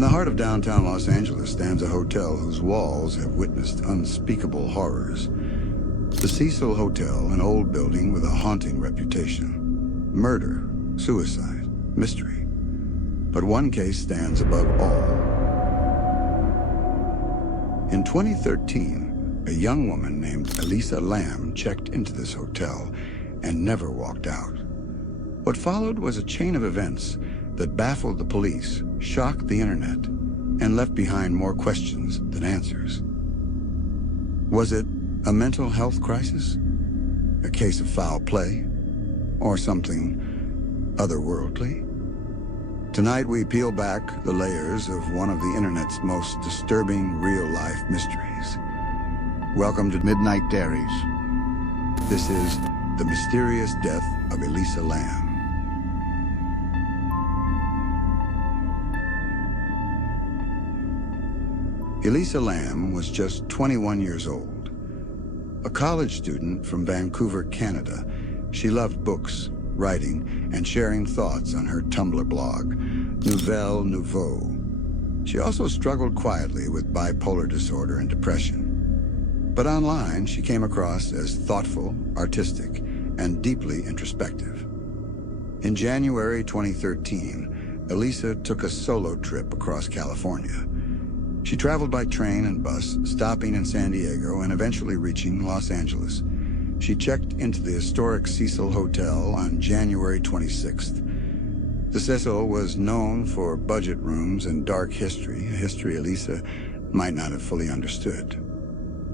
In the heart of downtown Los Angeles stands a hotel whose walls have witnessed unspeakable horrors. The Cecil Hotel, an old building with a haunting reputation. Murder, suicide, mystery. But one case stands above all. In 2013, a young woman named Elisa Lam checked into this hotel and never walked out. What followed was a chain of events that baffled the police, shocked the internet, and left behind more questions than answers. Was it a mental health crisis? A case of foul play? Or something otherworldly? Tonight we peel back the layers of one of the internet's most disturbing real-life mysteries. Welcome to Midnight Diaries. This is The Mysterious Death of Elisa Lam. Elisa Lam was just 21 years old. A college student from Vancouver, Canada, she loved books, writing, and sharing thoughts on her Tumblr blog, Nouvelle Nouveau. She also struggled quietly with bipolar disorder and depression. But online, she came across as thoughtful, artistic, and deeply introspective. In January 2013, Elisa took a solo trip across California. She traveled by train and bus, stopping in San Diego and eventually reaching Los Angeles. She checked into the historic Cecil Hotel on January 26th. The Cecil was known for budget rooms and dark history, a history Elisa might not have fully understood.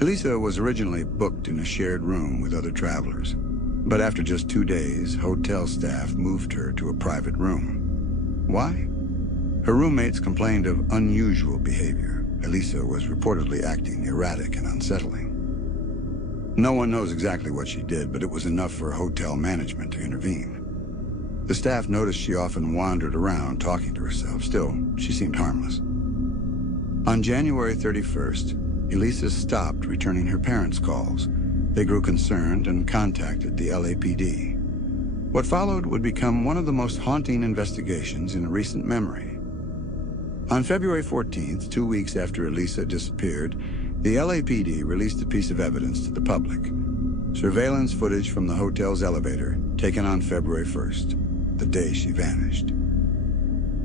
Elisa was originally booked in a shared room with other travelers, but after just 2 days, hotel staff moved her to a private room. Why? Her roommates complained of unusual behavior. Elisa was reportedly acting erratic and unsettling. No one knows exactly what she did, but it was enough for hotel management to intervene. The staff noticed she often wandered around talking to herself. Still, she seemed harmless. On January 31st, Elisa stopped returning her parents' calls. They grew concerned and contacted the LAPD. What followed would become one of the most haunting investigations in recent memory. On February 14th, 2 weeks after Elisa disappeared, the LAPD released a piece of evidence to the public. Surveillance footage from the hotel's elevator, taken on February 1st, the day she vanished.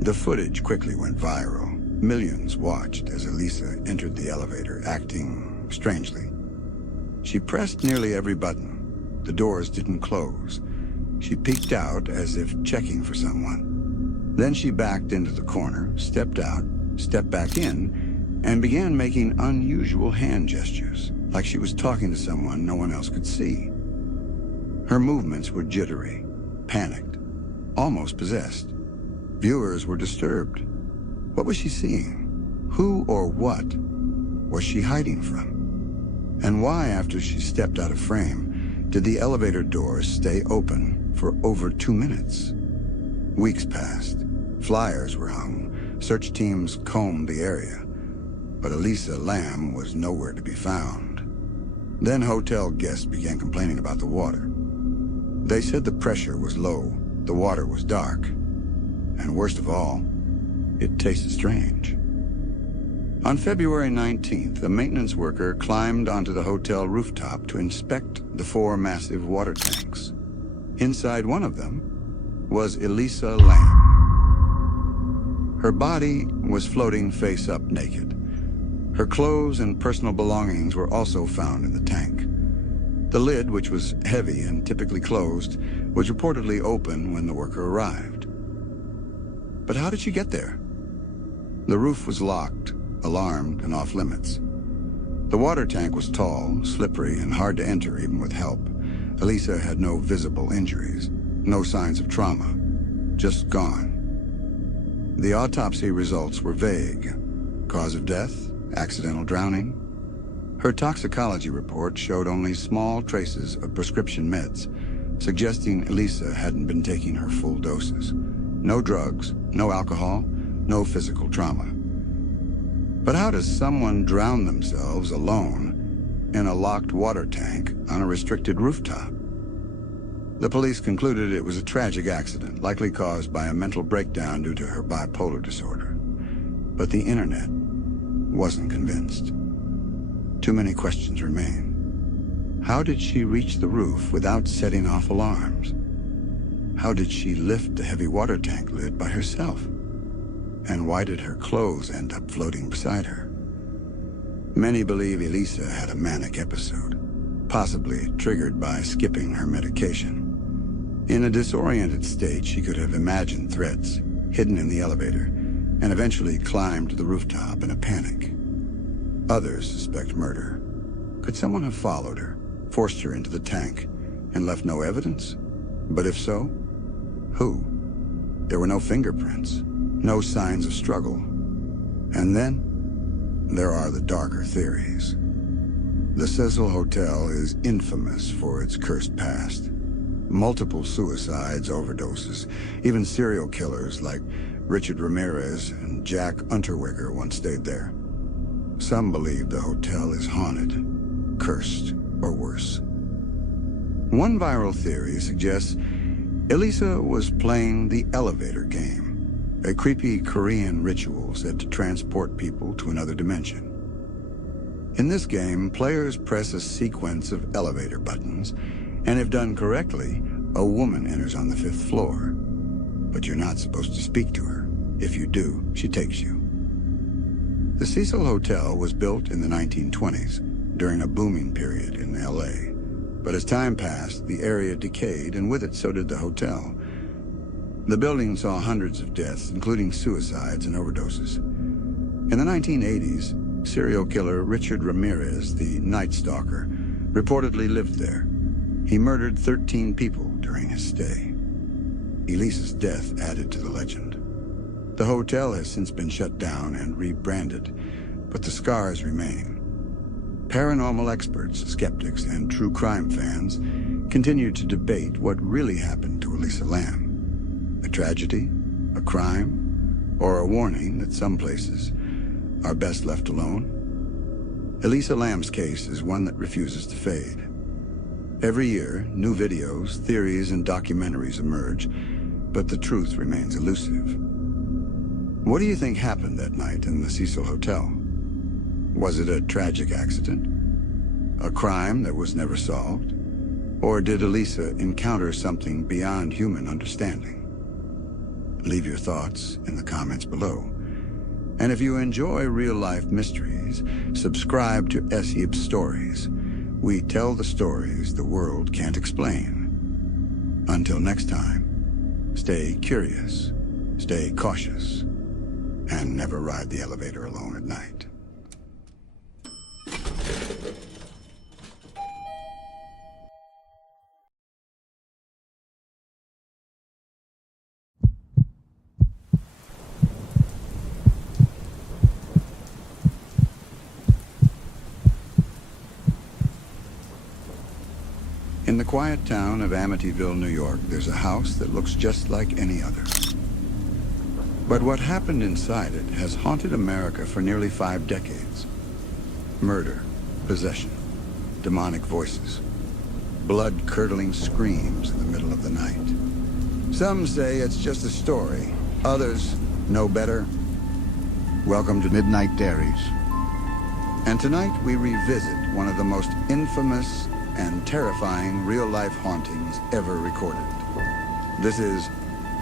The footage quickly went viral. Millions watched as Elisa entered the elevator, acting strangely. She pressed nearly every button. The doors didn't close. She peeked out as if checking for someone. Then she backed into the corner, stepped out, stepped back in, and began making unusual hand gestures, like she was talking to someone no one else could see. Her movements were jittery, panicked, almost possessed. Viewers were disturbed. What was she seeing? Who or what was she hiding from? And why, after she stepped out of frame, did the elevator doors stay open for over 2 minutes? Weeks passed. Flyers were hung. Search teams combed the area. But Elisa Lam was nowhere to be found. Then hotel guests began complaining about the water. They said the pressure was low, the water was dark, and worst of all, it tasted strange. On February 19th, a maintenance worker climbed onto the hotel rooftop to inspect the 4 massive water tanks. Inside one of them was Elisa Lam. Her body was floating face up naked. Her clothes and personal belongings were also found in the tank. The lid, which was heavy and typically closed, was reportedly open when the worker arrived. But how did she get there? The roof was locked, alarmed, and off limits. The water tank was tall, slippery, and hard to enter even with help. Elisa had no visible injuries, no signs of trauma, just gone. The autopsy results were vague. Cause of death? Accidental drowning? Her toxicology report showed only small traces of prescription meds, suggesting Elisa hadn't been taking her full doses. No drugs, no alcohol, no physical trauma. But how does someone drown themselves alone in a locked water tank on a restricted rooftop? The police concluded it was a tragic accident, likely caused by a mental breakdown due to her bipolar disorder. But the internet wasn't convinced. Too many questions remain. How did she reach the roof without setting off alarms? How did she lift the heavy water tank lid by herself? And why did her clothes end up floating beside her? Many believe Elisa had a manic episode, possibly triggered by skipping her medication. In a disoriented state, she could have imagined threats, hidden in the elevator, and eventually climbed the rooftop in a panic. Others suspect murder. Could someone have followed her, forced her into the tank, and left no evidence? But if so, who? There were no fingerprints, no signs of struggle. And then, there are the darker theories. The Cecil Hotel is infamous for its cursed past. Multiple suicides, overdoses, even serial killers like Richard Ramirez and Jack Unterweger once stayed there. Some believe the hotel is haunted, cursed, or worse. One viral theory suggests Elisa was playing the elevator game, a creepy Korean ritual said to transport people to another dimension. In this game, players press a sequence of elevator buttons, and if done correctly, a woman enters on the 5th floor. But you're not supposed to speak to her. If you do, she takes you. The Cecil Hotel was built in the 1920s, during a booming period in LA. But as time passed, the area decayed, and with it, so did the hotel. The building saw hundreds of deaths, including suicides and overdoses. In the 1980s, serial killer Richard Ramirez, the Night Stalker, reportedly lived there. He murdered 13 people during his stay. Elisa's death added to the legend. The hotel has since been shut down and rebranded, but the scars remain. Paranormal experts, skeptics, and true crime fans continue to debate what really happened to Elisa Lam. A tragedy, a crime, or a warning that some places are best left alone? Elisa Lam's case is one that refuses to fade. Every year, new videos, theories, and documentaries emerge, but the truth remains elusive. What do you think happened that night in the Cecil Hotel? Was it a tragic accident? A crime that was never solved? Or did Elisa encounter something beyond human understanding? Leave your thoughts in the comments below. And if you enjoy real-life mysteries, subscribe to S.Heap's Stories. We tell the stories the world can't explain. Until next time, stay curious, stay cautious, and never ride the elevator alone at night. In the quiet town of Amityville, New York, there's a house that looks just like any other. But what happened inside it has haunted America for nearly 5 decades. Murder, possession, demonic voices, blood-curdling screams in the middle of the night. Some say it's just a story. Others know better. Welcome to Midnight Diaries. And tonight we revisit one of the most infamous and terrifying real-life hauntings ever recorded. This is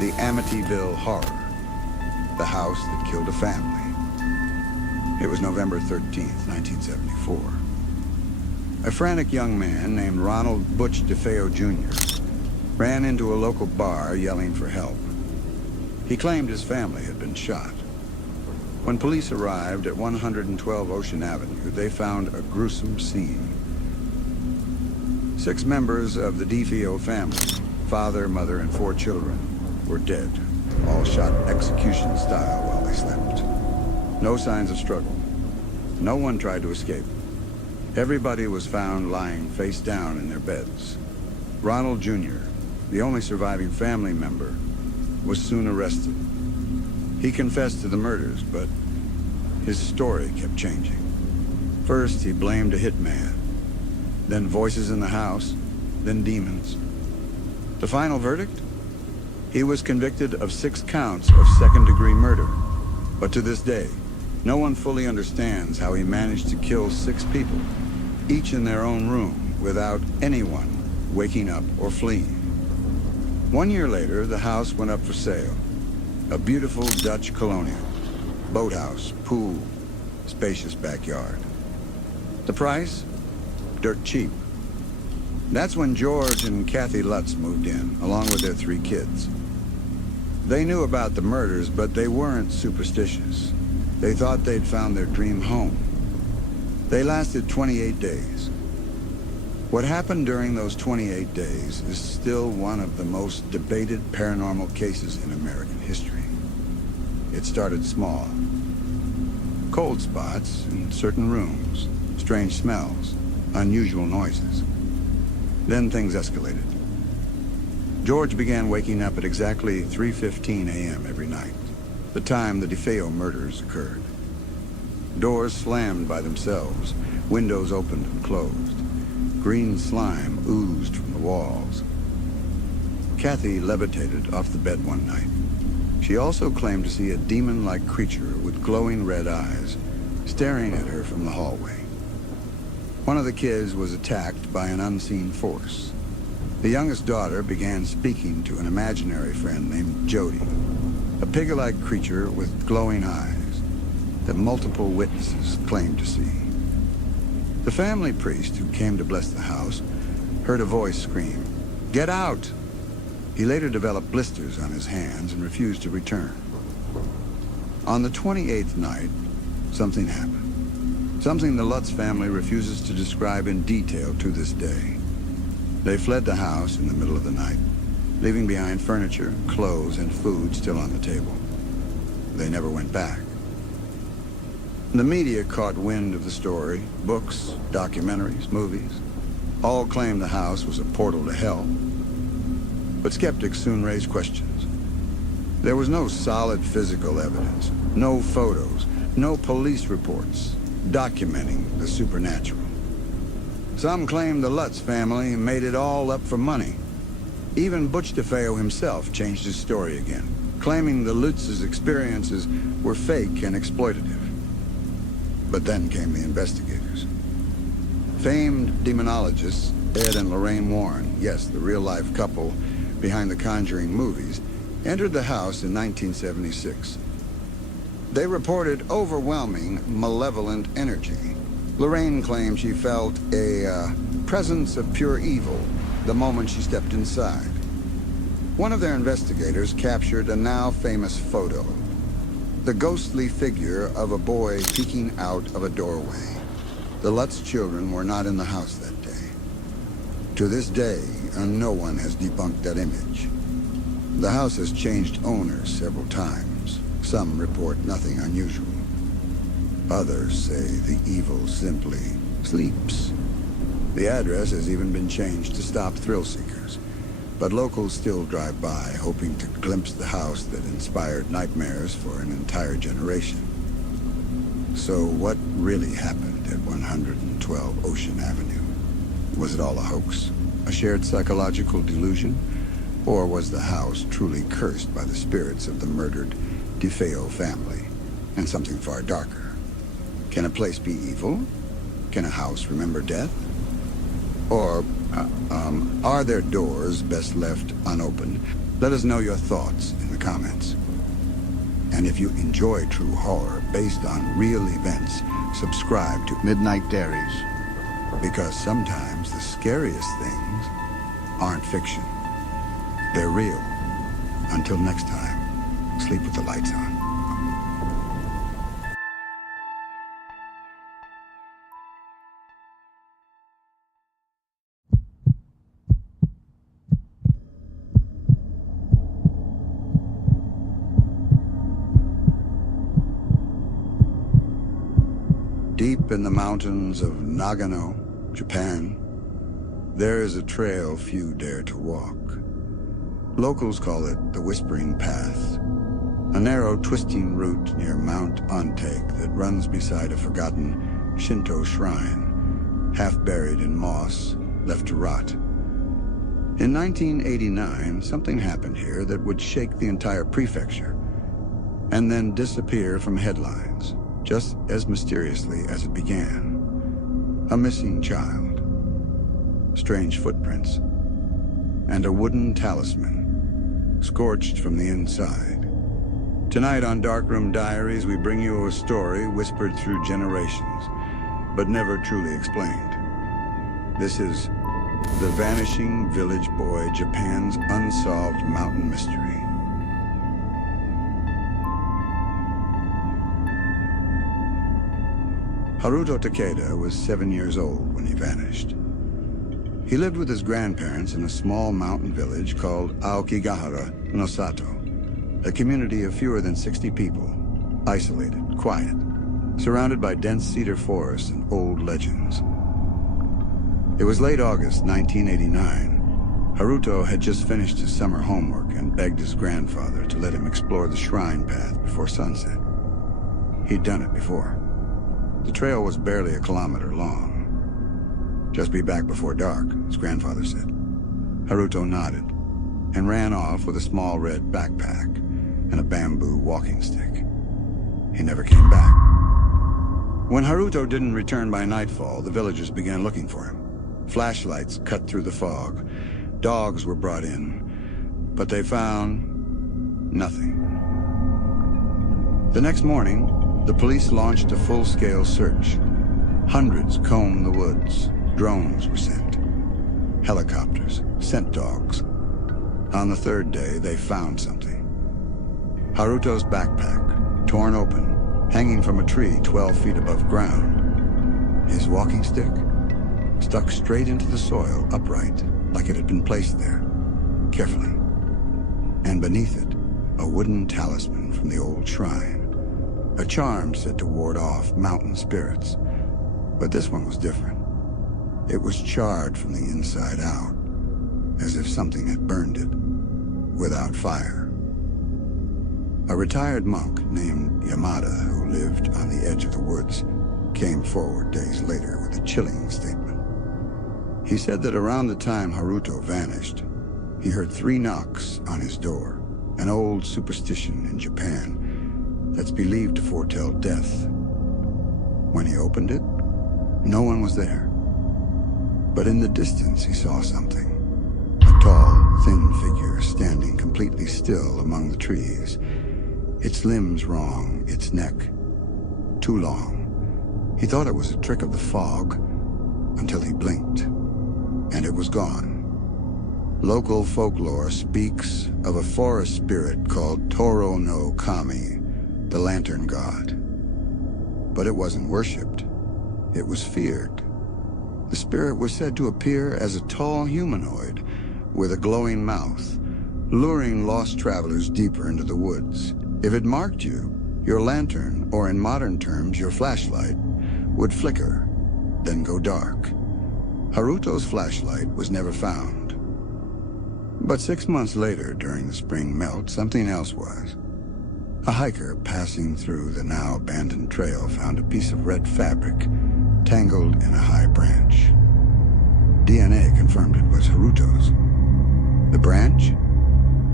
the Amityville Horror, the house that killed a family. It was November 13th, 1974. A frantic young man named Ronald Butch DeFeo Jr. ran into a local bar yelling for help. He claimed his family had been shot. When police arrived at 112 Ocean Avenue, they found a gruesome scene. 6 members of the DeFeo family, father, mother, and 4 children, were dead, all shot execution style while they slept. No signs of struggle. No one tried to escape. Everybody was found lying face down in their beds. Ronald Jr., the only surviving family member, was soon arrested. He confessed to the murders, but his story kept changing. First, he blamed a hitman, then voices in the house, then demons. The final verdict? He was convicted of 6 counts of second-degree murder, but to this day, No one fully understands how he managed to kill 6 people, each in their own room, without anyone waking up or fleeing. 1 year later, the house went up for sale. A beautiful Dutch colonial. Boathouse, pool, spacious backyard. The price? Dirt cheap. That's when George and Kathy Lutz moved in, along with their 3 kids. They knew about the murders, but they weren't superstitious. They thought they'd found their dream home. They lasted 28 days. What happened during those 28 days is still one of the most debated paranormal cases in American history. It started small. Cold spots in certain rooms, strange smells, unusual noises. Then things escalated. George began waking up at exactly 3:15 a.m. every night, the time the DeFeo murders occurred. Doors slammed by themselves, windows opened and closed. Green slime oozed from the walls. Kathy levitated off the bed one night. She also claimed to see a demon-like creature with glowing red eyes staring at her from the hallway. One of the kids was attacked by an unseen force. The youngest daughter began speaking to an imaginary friend named Jody, a pig-like creature with glowing eyes that multiple witnesses claimed to see. The family priest who came to bless the house heard a voice scream, "Get out!" He later developed blisters on his hands and refused to return. On the 28th night, something happened. Something the Lutz family refuses to describe in detail to this day. They fled the house in the middle of the night, leaving behind furniture, clothes, and food still on the table. They never went back. The media caught wind of the story. Books, documentaries, movies. All claimed the house was a portal to hell. But skeptics soon raised questions. There was no solid physical evidence, no photos, no police reports documenting the supernatural. Some claimed the Lutz family made it all up for money. Even Butch DeFeo himself changed his story again, claiming the Lutz's experiences were fake and exploitative. But then came the investigators. Famed demonologists Ed and Lorraine Warren, yes, the real-life couple behind the Conjuring movies, entered the house in 1976. They reported overwhelming malevolent energy. Lorraine claimed she felt a presence of pure evil the moment she stepped inside. One of their investigators captured a now famous photo. The ghostly figure of a boy peeking out of a doorway. The Lutz children were not in the house that day. To this day, no one has debunked that image. The house has changed owners several times. Some report nothing unusual. Others say the evil simply sleeps. The address has even been changed to stop thrill seekers. But locals still drive by, hoping to glimpse the house that inspired nightmares for an entire generation. So what really happened at 112 Ocean Avenue? Was it all a hoax? A shared psychological delusion? Or was the house truly cursed by the spirits of the murdered DeFeo family? And something far darker. Can a place be evil? Can a house remember death? Or are there doors best left unopened? Let us know your thoughts in the comments. And if you enjoy true horror based on real events, subscribe to Midnight Diaries. Because sometimes the scariest things aren't fiction. They're real. Until next time, sleep with the lights on. Deep in the mountains of Nagano, Japan, there is a trail few dare to walk. Locals call it the Whispering Path, a narrow, twisting route near Mount Ontake that runs beside a forgotten Shinto shrine, half buried in moss, left to rot. In 1989, something happened here that would shake the entire prefecture, and then disappear from headlines, just as mysteriously as it began. A missing child, strange footprints, and a wooden talisman, scorched from the inside. Tonight on Dark Room Diaries, we bring you a story whispered through generations, but never truly explained. This is The Vanishing Village Boy, Japan's Unsolved Mountain Mystery. Haruto Takeda was 7 years old when he vanished. He lived with his grandparents in a small mountain village called Aokigahara no Sato, a community of fewer than 60 people, isolated, quiet, surrounded by dense cedar forests and old legends. It was late August 1989. Haruto had just finished his summer homework and begged his grandfather to let him explore the shrine path before sunset. He'd done it before. The trail was barely a kilometer long. "Just be back before dark," his grandfather said. Haruto nodded and ran off with a small red backpack and a bamboo walking stick. He never came back. When Haruto didn't return by nightfall, the villagers began looking for him. Flashlights cut through the fog. Dogs were brought in, but they found nothing. The next morning, the police launched a full-scale search. Hundreds combed the woods. Drones were sent. Helicopters, scent dogs. On the third day, they found something. Haruto's backpack, torn open, hanging from a tree 12 feet above ground. His walking stick, stuck straight into the soil, upright, like it had been placed there, carefully. And beneath it, a wooden talisman from the old shrine. A charm said to ward off mountain spirits. But this one was different. It was charred from the inside out, as if something had burned it, without fire. A retired monk named Yamada, who lived on the edge of the woods, came forward days later with a chilling statement. He said that around the time Haruto vanished, he heard 3 knocks on his door, an old superstition in Japan that's believed to foretell death. When he opened it, no one was there. But in the distance, he saw something. A tall, thin figure standing completely still among the trees. Its limbs wrong, its neck too long. He thought it was a trick of the fog until he blinked, and it was gone. Local folklore speaks of a forest spirit called Toro no Kami, the lantern god. But it wasn't worshipped. It was feared. The spirit was said to appear as a tall humanoid with a glowing mouth, luring lost travelers deeper into the woods. If it marked you, your lantern, or in modern terms, your flashlight, would flicker, then go dark. Haruto's flashlight was never found. But 6 months later, during the spring melt, something else was. A hiker passing through the now abandoned trail found a piece of red fabric tangled in a high branch. DNA confirmed it was Haruto's. The branch?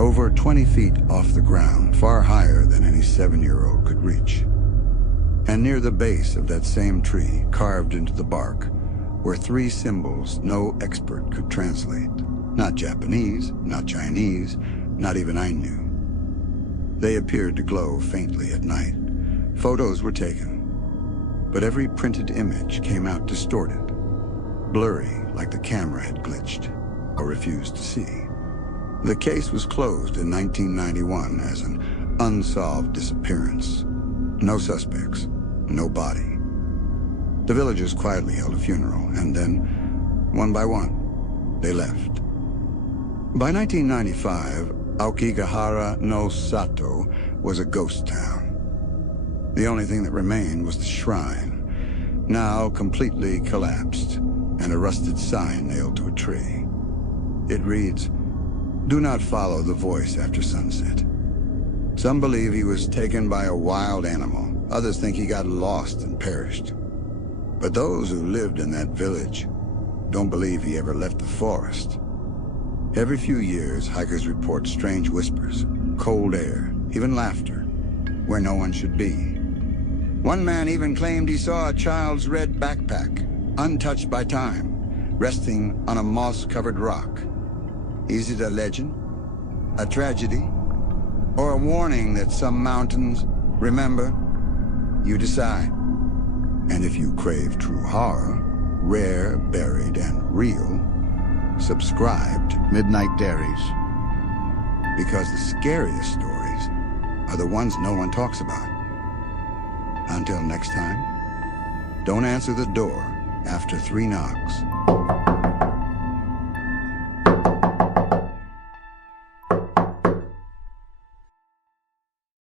Over 20 feet off the ground, far higher than any 7-year-old could reach. And near the base of that same tree, carved into the bark, were 3 symbols no expert could translate. Not Japanese, not Chinese, not even Ainu. They appeared to glow faintly at night. Photos were taken, but every printed image came out distorted, blurry, like the camera had glitched or refused to see. The case was closed in 1991 as an unsolved disappearance. No suspects, no body. The villagers quietly held a funeral, and then, one by one, they left. By 1995, Aokigahara no Sato was a ghost town. The only thing that remained was the shrine, now completely collapsed, and a rusted sign nailed to a tree. It reads, "Do not follow the voice after sunset." Some believe he was taken by a wild animal. Others think he got lost and perished. But those who lived in that village don't believe he ever left the forest. Every few years, hikers report strange whispers, cold air, even laughter, where no one should be. One man even claimed he saw a child's red backpack, untouched by time, resting on a moss-covered rock. Is it a legend, a tragedy, or a warning that some mountains remember? You decide. And if you crave true horror, rare, buried, and real, subscribe to Midnight Diaries. Because the scariest stories are the ones no one talks about. Until next time, don't answer the door after 3 knocks.